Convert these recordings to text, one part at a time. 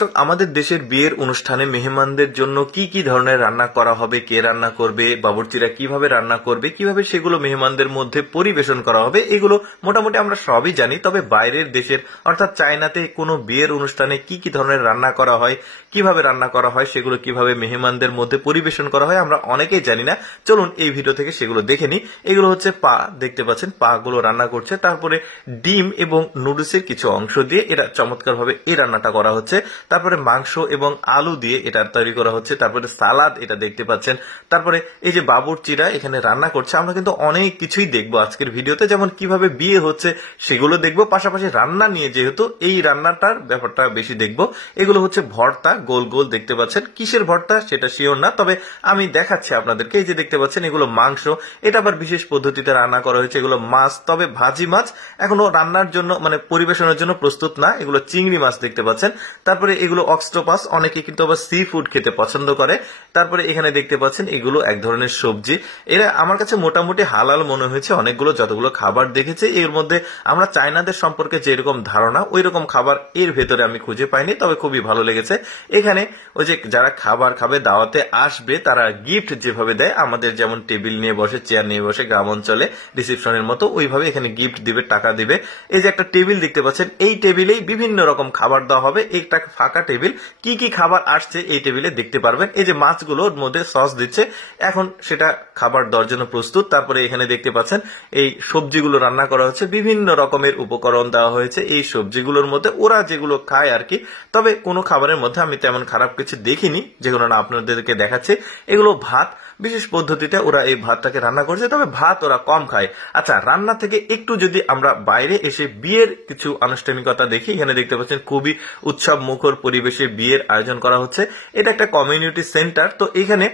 আমাদের দেশের বিয়ের অনুষ্ঠানে মেহমানদের জন্য কি কি ধরনের রান্না করা হবে, কে রান্না করবে, বাবুর্চিরা কিভাবে রান্না করবে, কিভাবে সেগুলো মেহমানদের মধ্যে পরিবেশন করা হবে, এগুলো মোটামুটি আমরা সবই জানি। তবে বাইরের দেশের অর্থাৎ চায়নাতে কোনো বিয়ের অনুষ্ঠানে কি কি ধরনের রান্না করা হয়, কিভাবে রান্না করা হয়, সেগুলো কিভাবে মেহমানদের মধ্যে পরিবেশন করা হয় আমরা অনেকেই জানি না। চলুন এই ভিডিও থেকে সেগুলো দেখে নিই। এগুলো হচ্ছে পা, দেখতে পাচ্ছেন পা গুলো রান্না করছে। তারপরে ডিম এবং নুডলসের কিছু অংশ দিয়ে এটা চমৎকার ভাবে এই রান্নাটা করা হচ্ছে। তারপরে মাংস এবং আলু দিয়ে এটা তৈরি করা হচ্ছে। তারপরে সালাদ এটা দেখতে পাচ্ছেন। তারপরে এই যে বাবুর্চিরা এখানে রান্না করছে। আমরা কিন্তু অনেক কিছুই দেখবো আজকের ভিডিওতে, যেমন কিভাবে বিয়ে হচ্ছে সেগুলো দেখবো, পাশাপাশি রান্না নিয়ে যেহেতু এই রান্নাটার ব্যাপারটা বেশি দেখবো। এগুলো হচ্ছে ভর্তা, গোল গোল দেখতে পাচ্ছেন। কিসের ভর্তা সেটা শিওর না, তবে আমি দেখাচ্ছি আপনাদেরকে। এই যে দেখতে পাচ্ছেন এগুলো মাংস, এটা আবার বিশেষ পদ্ধতিতে রান্না করা হয়েছে। এগুলো মাছ, তবে ভাজি মাছ, এখনো রান্নার জন্য মানে পরিবেশনের জন্য প্রস্তুত না। এগুলো চিংড়ি মাছ দেখতে পাচ্ছেন। তারপরে এগুলো অক্টোপাস, অনেকে কিন্তু আবার সি ফুড খেতে পছন্দ করে। তারপরে এখানে দেখতে পাচ্ছেন এগুলো এক ধরনের সবজি। এরা আমার কাছে মোটামুটি হালাল মনে হয়েছে অনেকগুলো, যতগুলো খাবার দেখেছি এর মধ্যে আমরা চায়নাদের সম্পর্কে যেরকম ধারণা ওই রকম খাবার এর ভেতরে আমি খুঁজে পাইনি, তবে খুবই ভালো লেগেছে। এখানে ওই যে যারা খাবার খাবে, দাওয়াতে আসবে, তারা গিফট যেভাবে দেয়, আমাদের যেমন টেবিল নিয়ে বসে, চেয়ার নিয়ে বসে গ্রাম অঞ্চলে রিসেপশনের মতো, ওইভাবে এখানে গিফট দিবে, টাকা দিবে। এই যে একটা টেবিল দেখতে পাচ্ছেন, এই টেবিলেই বিভিন্ন রকম খাবার দেওয়া হবে। একটা ফাঁকা টেবিল, কি কি খাবার আসছে এই টেবিলে দেখতে পারবেন। এই যে মাছগুলোর মধ্যে সস দিচ্ছে, এখন সেটা খাবার দেওয়ার জন্য প্রস্তুত। তারপরে এখানে দেখতে পাচ্ছেন এই সবজিগুলো রান্না করা হচ্ছে, বিভিন্ন রকমের উপকরণ দেওয়া হয়েছে এই সবজিগুলোর মধ্যে, ওরা যেগুলো খায় আর কি। তবে কোনো খাবারের মধ্যে আমি তেমন খারাপ কিছু দেখিনি, যেগুলো না আপনাদেরকে দেখাচ্ছে। এগুলো ভাত, বিশেষ পদ্ধতিতে ওরা এই ভাতটাকে রান্না করছে, তবে ভাত ওরা কম খায়। আচ্ছা, রান্না থেকে একটু যদি আমরা বাইরে এসে বিয়ের কিছু আনুষ্ঠানিকতা দেখি, এখানে দেখতে পাচ্ছেন খুবই উৎসব মুখর পরিবেশে বিয়ের আয়োজন করা হচ্ছে। এটা একটা কমিউনিটি সেন্টার, তো এখানে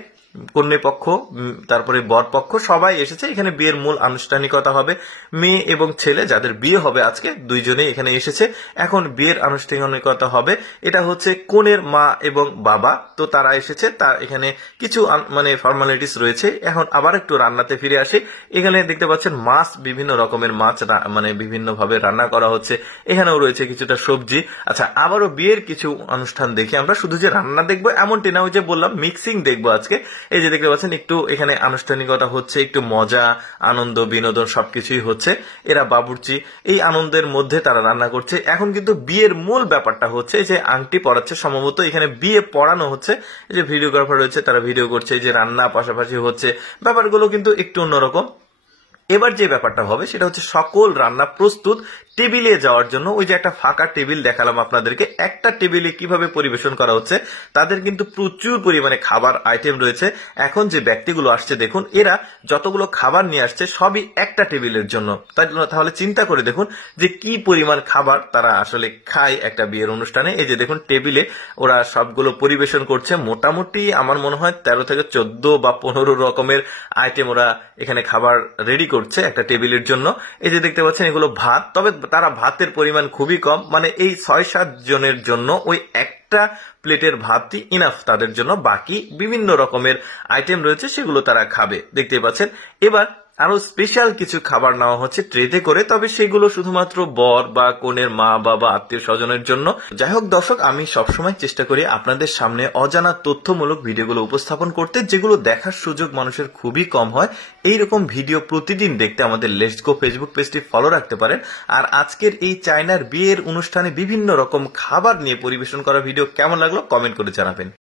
কন্যা পক্ষ, তারপরে বর পক্ষ সবাই এসেছে। এখানে বিয়ের মূল আনুষ্ঠানিকতা হবে। মেয়ে এবং ছেলে যাদের বিয়ে হবে আজকে, দুইজনেই এখানে এসেছে। এখন বিয়ের আনুষ্ঠানিকতা হবে। এটা হচ্ছে কনের মা এবং বাবা, তো তারা এসেছে। তার এখানে কিছু মানে ফর্মালিটিস রয়েছে। এখন আবার একটু রান্নাতে ফিরে আসি। এখানে দেখতে পাচ্ছেন মাছ, বিভিন্ন রকমের মাছ মানে বিভিন্ন ভাবে রান্না করা হচ্ছে। এখানেও রয়েছে কিছুটা সবজি। আচ্ছা, আবারও বিয়ের কিছু অনুষ্ঠান দেখি আমরা। শুধু যে রান্না দেখবো এমনটি না, ওই যে বললাম মিক্সিং দেখবো আজকে। এই যে দেখতে পাচ্ছেন একটু এখানে আনুষ্ঠানিকতা হচ্ছে, একটু মজা, আনন্দ, বিনোদন সবকিছুই হচ্ছে। এরা বাবুর্চি, এই আনন্দের মধ্যে তারা রান্না করছে। এখন কিন্তু বিয়ের মূল ব্যাপারটা হচ্ছে যে আংটি পরাচ্ছে, সম্ভবত এখানে বিয়ে পড়ানো হচ্ছে। এই যে ভিডিওগ্রাফার রয়েছে, তারা ভিডিও করছে। এই যে রান্না পাশাপাশি হচ্ছে, ব্যাপারগুলো কিন্তু একটু অন্যরকম। এবার যে ব্যাপারটা হবে সেটা হচ্ছে সকল রান্না প্রস্তুত টেবিলে যাওয়ার জন্য। ওই যে একটা ফাঁকা টেবিল দেখালাম আপনাদেরকে, একটা টেবিলে কিভাবে পরিবেশন করা হচ্ছে। তাদের কিন্তু প্রচুর পরিমাণে খাবার আইটেম রয়েছে। এখন যে ব্যক্তিগুলো আসছে দেখুন, এরা যতগুলো খাবার নিয়ে আসছে সবই একটা টেবিলের জন্য। তাহলে চিন্তা করে দেখুন যে কি পরিমাণ খাবার তারা আসলে খায় একটা বিয়ের অনুষ্ঠানে। এই যে দেখুন টেবিলে ওরা সবগুলো পরিবেশন করছে। মোটামুটি আমার মনে হয় 13 থেকে 14 বা 15 রকমের আইটেম ওরা এখানে খাবার রেডি করছে একটা টেবিলের জন্য। এই যে দেখতে পাচ্ছেন এগুলো ভাত, তবে তারা ভাতের পরিমাণ খুবই কম, মানে এই 6-7 জনের জন্য ওই একটা প্লেটের ভাতই ইনাফ তাদের জন্য। বাকি বিভিন্ন রকমের আইটেম রয়েছে, সেগুলো তারা খাবে, দেখতে পাচ্ছেন। এবার আরো স্পেশাল কিছু খাবার নেওয়া হচ্ছে ট্রেতে করে, তবে সেগুলো শুধুমাত্র বর বা কনের মা বাবা আত্মীয় স্বজনের জন্য। যাই হোক দর্শক, আমি সবসময় চেষ্টা করি আপনাদের সামনে অজানা তথ্যমূলক ভিডিওগুলো উপস্থাপন করতে, যেগুলো দেখার সুযোগ মানুষের খুবই কম হয়। এইরকম ভিডিও প্রতিদিন দেখতে আমাদের লেটস গো ফেসবুক পেজটি ফলো রাখতে পারেন। আর আজকের এই চায়নার বিয়ের অনুষ্ঠানে বিভিন্ন রকম খাবার নিয়ে পরিবেশন করা ভিডিও কেমন লাগলো কমেন্ট করে জানাবেন।